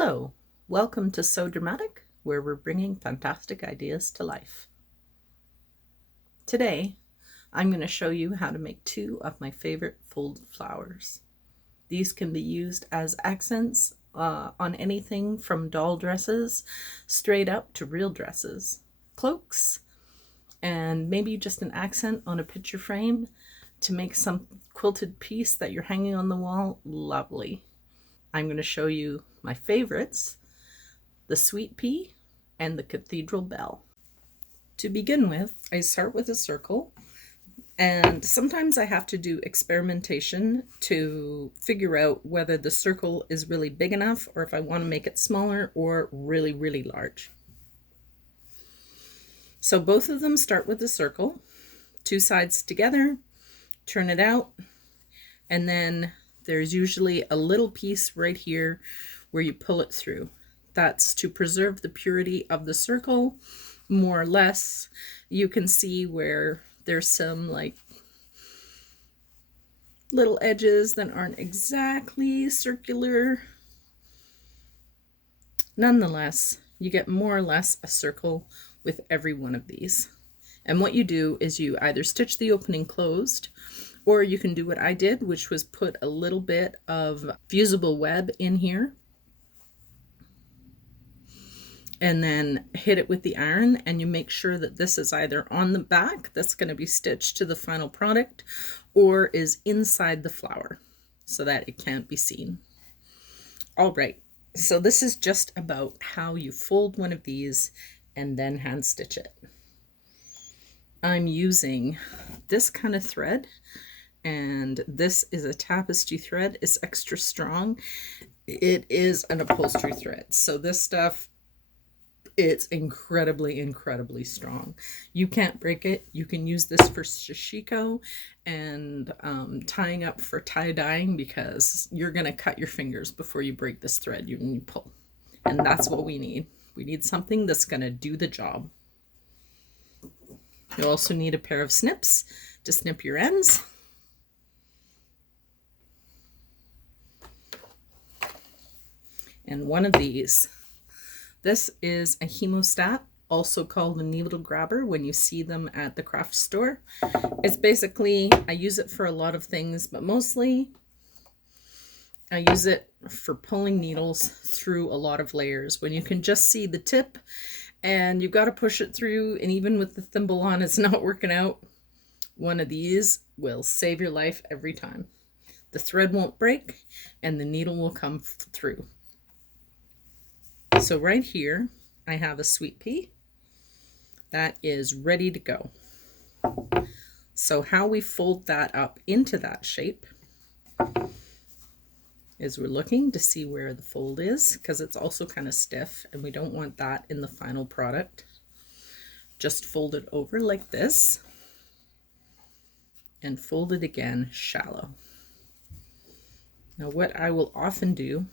Hello, welcome to So Dramatic, where we're bringing fantastic ideas to life. Today, I'm going to show you how to make two of my favorite folded flowers. These can be used as accents on anything from doll dresses straight up to real dresses, cloaks, and maybe just an accent on a picture frame to make some quilted piece that you're hanging on the wall lovely. I'm going to show you my favorites, the sweet pea and the cathedral bell. To begin with, I start with a circle, and sometimes I have to do experimentation to figure out whether the circle is really big enough or if I want to make it smaller or really, really large. So both of them start with a circle, two sides together, turn it out, and then there's usually a little piece right here where you pull it through. That's to preserve the purity of the circle, more or less. You can see where there's some like little edges that aren't exactly circular. Nonetheless, you get more or less a circle with every one of these. And what you do is you either stitch the opening closed, or you can do what I did, which was put a little bit of fusible web in here and then hit it with the iron, and you make sure that this is either on the back that's going to be stitched to the final product or is inside the flower so that it can't be seen. All right, so this is just about how you fold one of these and then hand stitch it. I'm using this kind of thread, and this is a tapestry thread. It's extra strong. It is an upholstery thread, so this stuff, it's incredibly, incredibly strong. You can't break it. You can use this for sashiko and tying up for tie-dyeing, because you're going to cut your fingers before you break this thread you pull. And that's what we need. We need something that's going to do the job. You'll also need a pair of snips to snip your ends. And one of these. This is a hemostat, also called a needle grabber when you see them at the craft store. It's basically, I use it for a lot of things, but mostly I use it for pulling needles through a lot of layers when you can just see the tip and you've got to push it through, and even with the thimble on, it's not working out. One of these will save your life every time. The thread won't break and the needle will come through. So right here, I have a sweet pea that is ready to go. So how we fold that up into that shape is we're looking to see where the fold is, because it's also kind of stiff and we don't want that in the final product. Just fold it over like this and fold it again shallow. Now what I will often do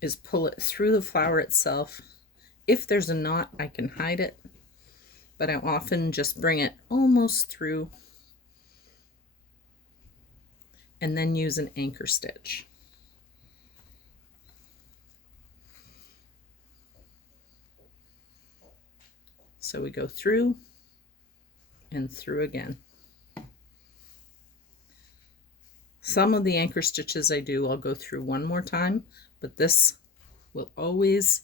is pull it through the flower itself. If there's a knot, I can hide it, but I often just bring it almost through and then use an anchor stitch. So we go through and through again. Some of the anchor stitches I do, I'll go through one more time, but this will always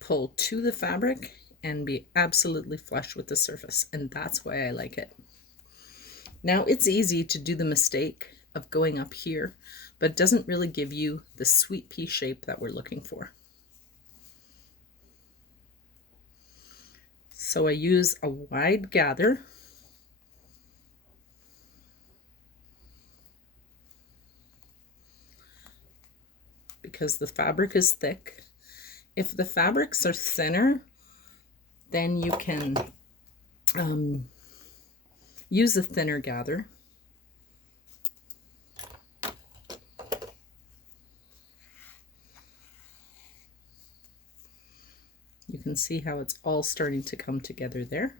pull to the fabric and be absolutely flush with the surface, and that's why I like it. Now it's easy to do the mistake of going up here, but it doesn't really give you the sweet pea shape that we're looking for. So I use a wide gather because the fabric is thick. If the fabrics are thinner, then you can use a thinner gather. You can see how it's all starting to come together there.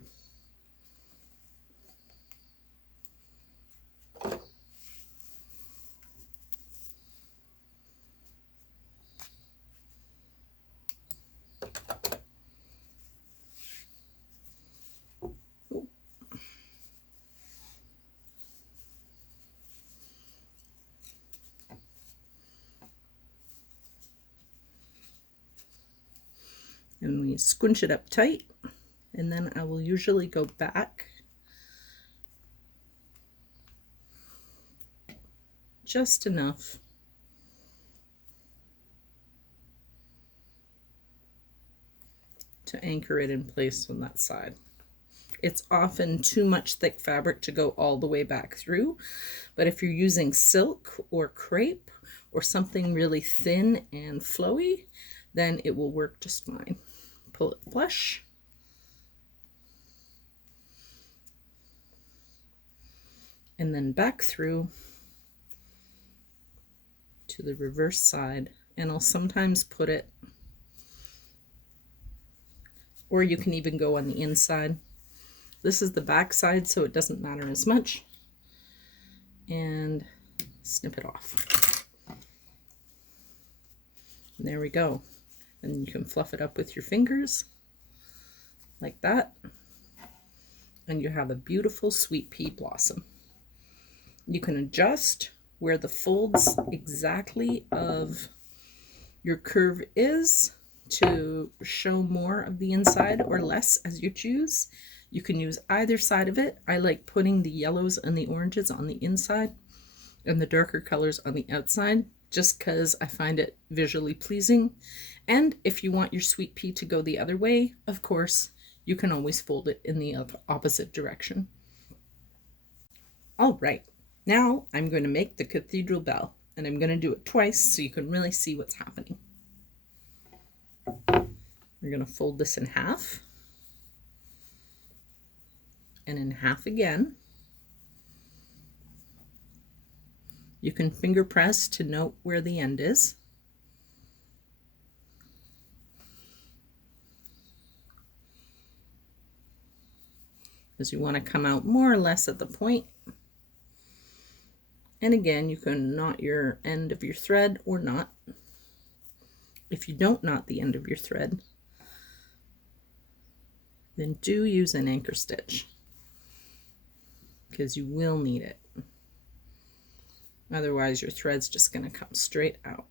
And we squinch it up tight, and then I will usually go back just enough to anchor it in place on that side. It's often too much thick fabric to go all the way back through, but if you're using silk or crepe or something really thin and flowy, then it will work just fine. Pull it flush. And then back through to the reverse side, and I'll sometimes put it, or you can even go on the inside. This is the back side, so it doesn't matter as much. And snip it off. And there we go. And you can fluff it up with your fingers like that. And you have a beautiful sweet pea blossom. You can adjust where the folds exactly of your curve is to show more of the inside or less as you choose. You can use either side of it. I like putting the yellows and the oranges on the inside and the darker colors on the outside, just because I find it visually pleasing. And if you want your sweet pea to go the other way, of course, you can always fold it in the opposite direction. All right, now I'm going to make the cathedral bell, and I'm going to do it twice so you can really see what's happening. We're going to fold this in half, and in half again. You can finger press to note where the end is. Because you want to come out more or less at the point. And again, you can knot your end of your thread or not. If you don't knot the end of your thread, then do use an anchor stitch, because you will need it. Otherwise, your thread's just going to come straight out.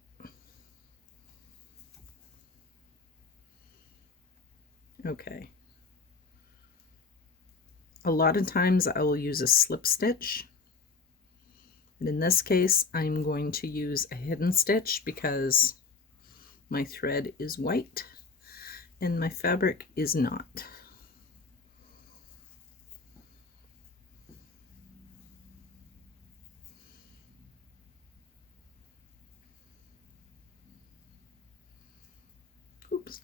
Okay. A lot of times I will use a slip stitch. And in this case, I'm going to use a hidden stitch because my thread is white and my fabric is not. Oops.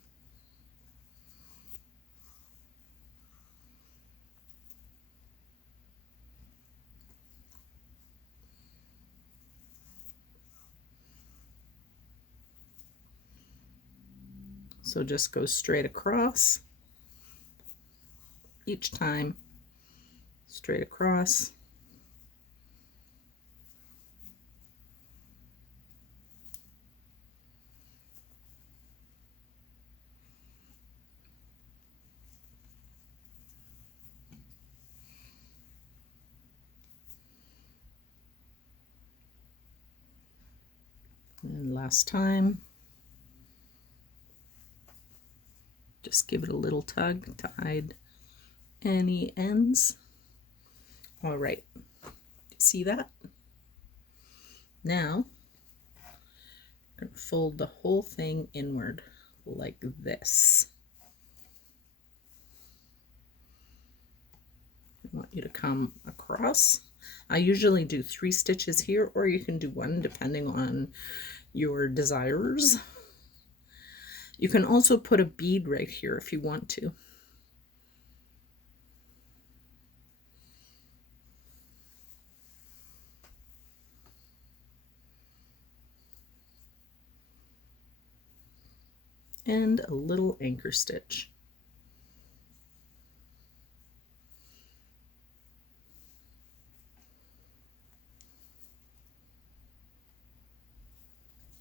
So just go straight across each time, straight across. And last time. Just give it a little tug to hide any ends. All right, see that? Now, I'm going to fold the whole thing inward like this. I want you to come across. I usually do 3 stitches here, or you can do 1 depending on your desires. You can also put a bead right here if you want to. And a little anchor stitch.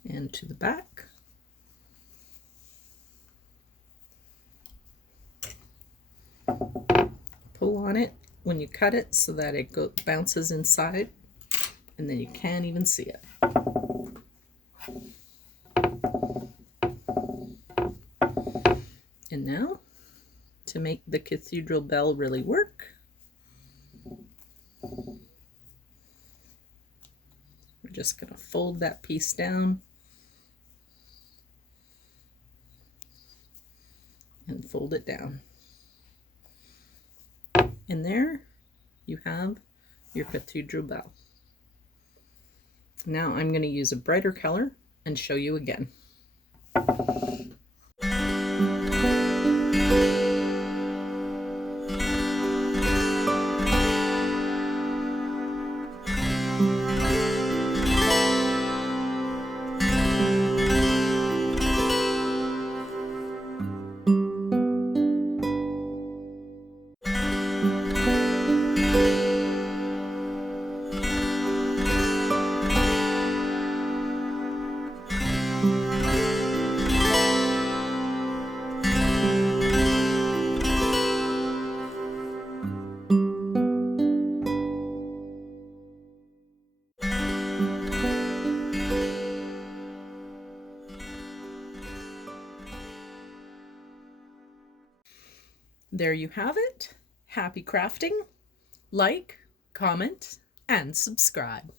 And to the back. Pull on it when you cut it so that it bounces inside, and then you can't even see it. And now, to make the cathedral bell really work, we're just going to fold that piece down and fold it down. And there you have your cathedral bell. Now I'm going to use a brighter color and show you again. There you have it. Happy crafting. Like, comment, and subscribe.